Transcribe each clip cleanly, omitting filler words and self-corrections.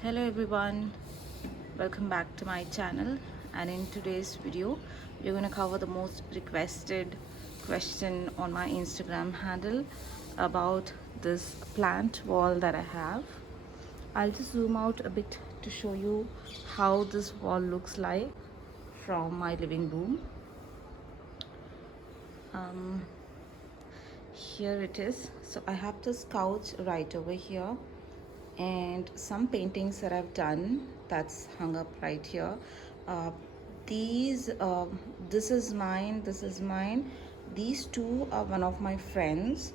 Hello everyone, welcome back to my channel, and in today's video we're going to cover the most requested question on my Instagram handle about this plant wall that I have. I'll just zoom out a bit to show you how this wall looks like from my living room. Here it is. So I have this couch right over here and some paintings that I've done that's hung up right here. uh, these this is mine, this is mine. These two are one of my friends,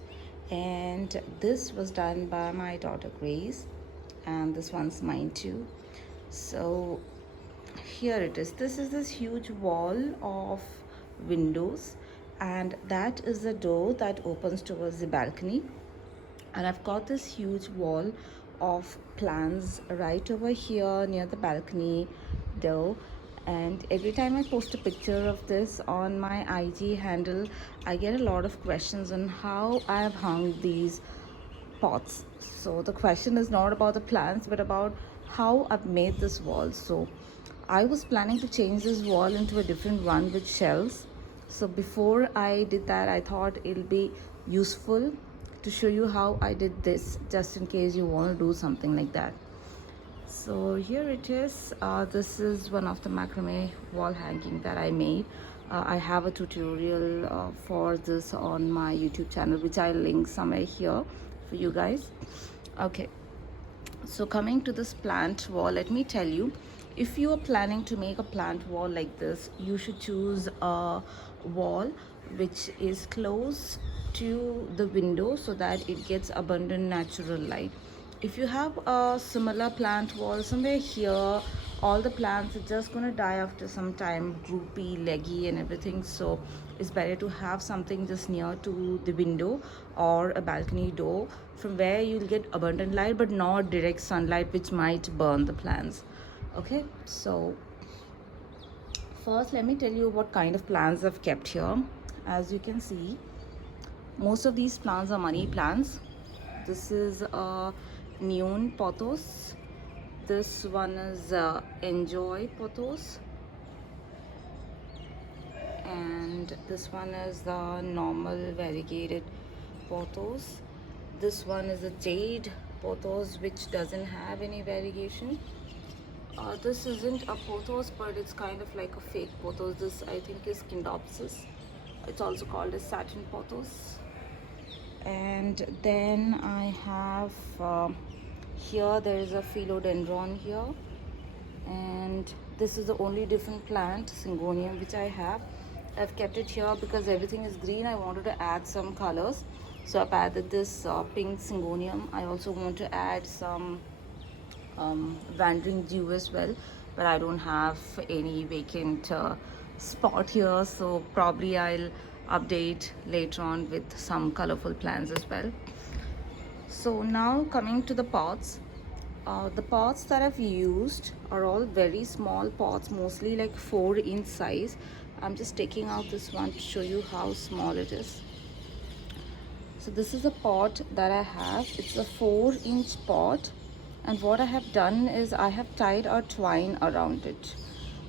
and this was done by my daughter Grace, and this one's mine too. So here it is. This is this huge wall of windows, and that is the door that opens towards the balcony. And I've got this huge wall of plants right over here near the balcony door. And every time I post a picture of this on my IG handle, I get a lot of questions on how I have hung these pots. So the question is not about the plants but about how I've made this wall. So I was planning to change this wall into a different one with shelves. So before I did that, I thought it'll be useful to show you how I did this, just in case you want to do something like that. So here it is. This is one of the macrame wall hanging that I made. I have a tutorial for this on my YouTube channel, which I'll link somewhere here for you guys. Okay, so coming to this plant wall, let me tell you, if you are planning to make a plant wall like this, you should choose a wall which is close to the window so that it gets abundant natural light. If you have a similar plant wall somewhere here, all the plants are just gonna die after some time, droopy, leggy and everything. So it's better to have something just near to the window or a balcony door from where you'll get abundant light but not direct sunlight, which might burn the plants. Okay, so first let me tell you what kind of plants I've kept here. As you can see, most of these plants are money plants. This is a neon pothos. This one is enjoy pothos, and this one is the normal variegated pothos. This one is a jade pothos which doesn't have any variegation. This isn't a pothos, but it's kind of like a fake pothos. This I think is Kindopsis. It's also called as satin pothos. And then I have here there is a philodendron here, and this is the only different plant, syngonium, which I have. I've kept it here because everything is green. I wanted to add some colors, so I've added this pink syngonium. I also want to add some wandering dew as well, but I don't have any vacant spot here, so probably I'll update later on with some colorful plants as well. So now coming to the pots. The pots that I've used are all very small pots, mostly like 4-inch size. I'm just taking out this one to show you how small it is. So this is a pot that I have. It's a 4-inch pot, and what I have done is I have tied a twine around it.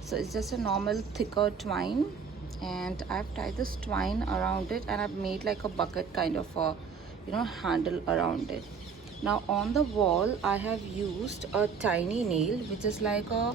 So it's just a normal thicker twine, and I've tied this twine around it, and I've made like a bucket kind of a handle around it. Now on the wall I have used a tiny nail, which is like a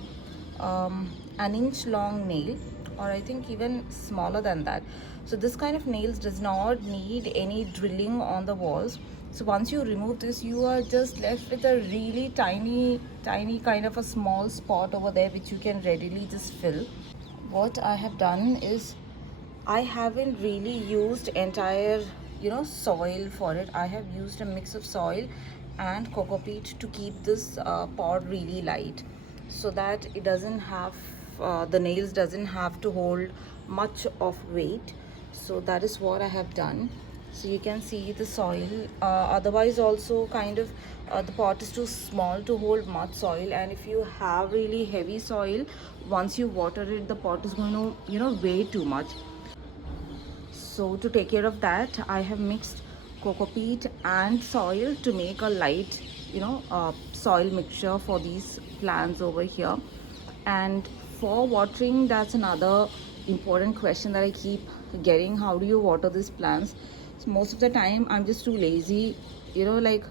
an inch long nail, or I think even smaller than that. So this kind of nails does not need any drilling on the walls. So once you remove this, you are just left with a really tiny kind of a small spot over there, which you can readily just fill. What I have done is I haven't really used entire soil for it. I have used a mix of soil and coco peat to keep this pot really light, so that it doesn't have the nails doesn't have to hold much of weight. So that is what I have done. So you can see the soil. Otherwise also kind of the pot is too small to hold much soil, and if you have really heavy soil, once you water it, the pot is going to weigh too much. So to take care of that, I have mixed coco peat and soil to make a light soil mixture for these plants over here. And for watering, that's another important question that I keep getting: how do you water these plants? So most of the time I'm just too lazy, like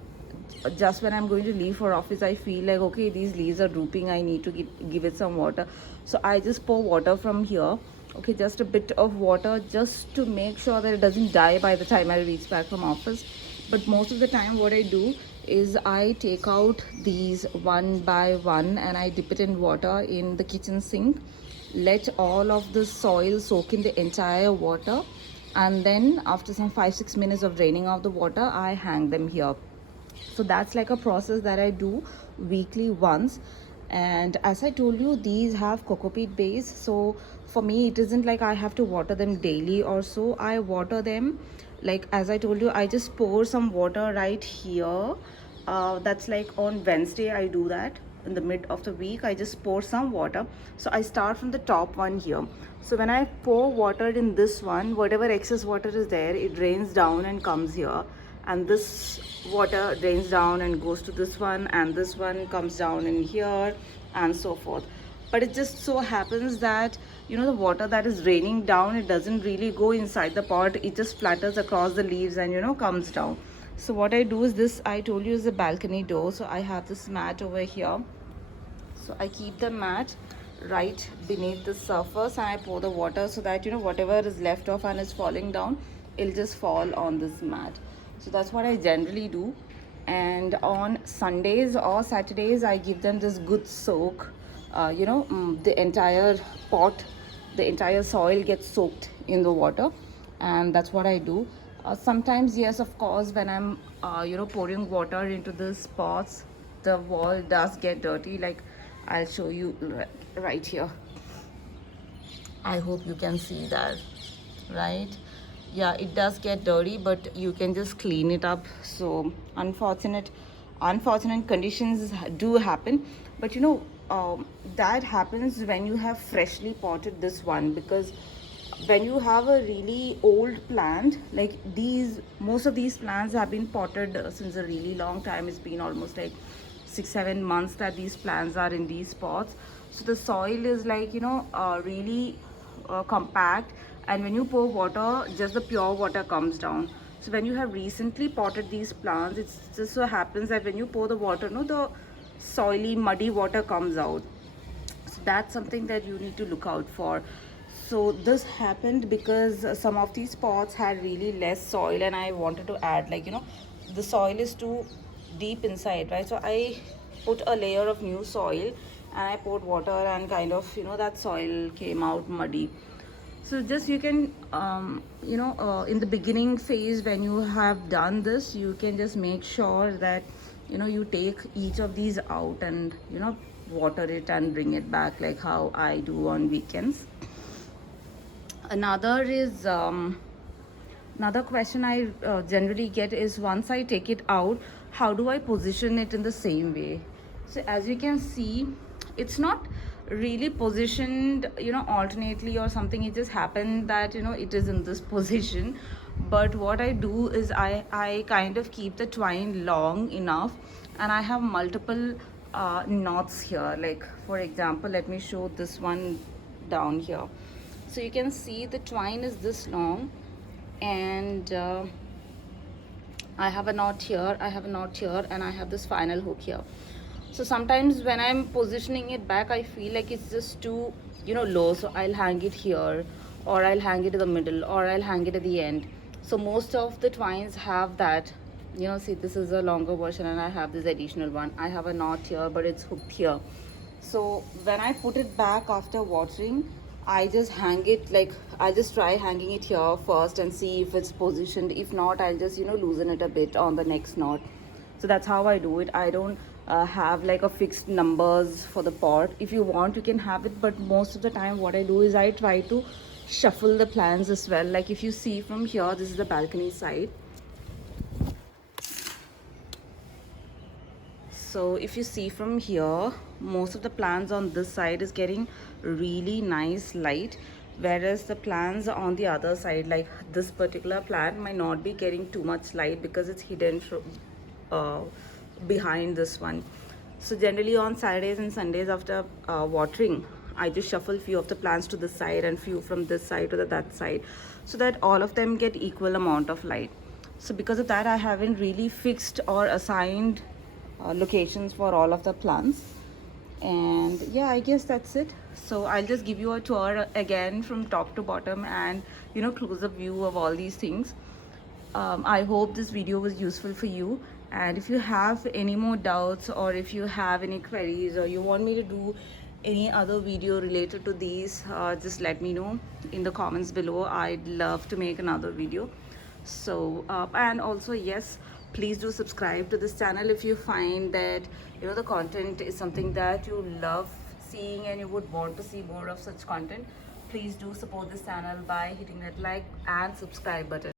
just when I'm going to leave for office, I feel like, okay, these leaves are drooping, I need to give it some water. So I just pour water from here, okay, just a bit of water, just to make sure that it doesn't die by the time I reach back from office. But most of the time what I do is I take out these one by one and I dip it in water in the kitchen sink, let all of the soil soak in the entire water, and then after some 5-6 minutes of draining of the water, I hang them here. So that's like a process that I do weekly once. And as I told you, these have cocopeat base, so for me it isn't like I have to water them daily or so. I water them, like as I told you, I just pour some water right here. That's like on Wednesday I do that. In the mid of the week I just pour some water. So I start from the top one here. So when I pour water in this one, whatever excess water is there, it drains down and comes here, and this water drains down and goes to this one, and this one comes down in here, and so forth. But it just so happens that the water that is draining down, it doesn't really go inside the pot, it just flutters across the leaves and comes down. So what I do is this, I told you, is a balcony door. So I have this mat over here, so I keep the mat right beneath the surface and I pour the water, so that whatever is left off and is falling down, it'll just fall on this mat. So that's what I generally do. And on Sundays or Saturdays I give them this good soak. The entire pot, the entire soil gets soaked in the water, and that's what I do. Sometimes, yes, of course, when I'm pouring water into these pots, the wall does get dirty. Like I'll show you right here. I hope you can see that, right? Yeah, it does get dirty, but you can just clean it up. So unfortunate conditions do happen, but that happens when you have freshly potted this one, because when you have a really old plant like these, most of these plants have been potted since a really long time. It's been almost like 6-7 months that these plants are in these pots. So the soil is like really compact, and when you pour water, just the pure water comes down. So when you have recently potted these plants, it just so happens that when you pour the water, the soily muddy water comes out. So that's something that you need to look out for. So this happened because some of these pots had really less soil, and I wanted to add, like the soil is too deep inside, right? So I put a layer of new soil and I poured water, and kind of that soil came out muddy. So just you can in the beginning phase, when you have done this, you can just make sure that you take each of these out and water it and bring it back, like how I do on weekends. Another question I generally get is, once I take it out, how do I position it in the same way? So as you can see, it's not really positioned alternately or something. It just happened that it is in this position. But what I do is I kind of keep the twine long enough, and I have multiple knots here. Like for example, let me show this one down here. So you can see the twine is this long, and I have a knot here, I have a knot here, and I have this final hook here. So sometimes when I'm positioning it back, I feel like it's just too low, so I'll hang it here, or I'll hang it in the middle, or I'll hang it at the end. So most of the twines have that. See, this is a longer version, and I have this additional one. I have a knot here, but it's hooked here. So when I put it back after watering, I just hang it, like I just try hanging it here first and see if it's positioned. If not, I'll just loosen it a bit on the next knot. So that's how I do it. I don't have like a fixed numbers for the pot. If you want, you can have it, but most of the time what I do is I try to shuffle the plants as well. Like if you see from here, this is the balcony side. So if you see from here, most of the plants on this side is getting really nice light, whereas the plants on the other side, like this particular plant, might not be getting too much light because it's hidden behind this one. So generally on Saturdays and Sundays after watering, I just shuffle few of the plants to this side and few from this side to that side, so that all of them get equal amount of light. So because of that, I haven't really fixed or assigned locations for all of the plants. And yeah, I guess that's it. So I'll just give you a tour again from top to bottom, and close-up view of all these things. I hope this video was useful for you, and if you have any more doubts, or if you have any queries, or you want me to do any other video related to these, just let me know in the comments below. I'd love to make another video. So and also, yes, please do subscribe to this channel if you find that the content is something that you love seeing and you would want to see more of such content. Please do support this channel by hitting that like and subscribe button.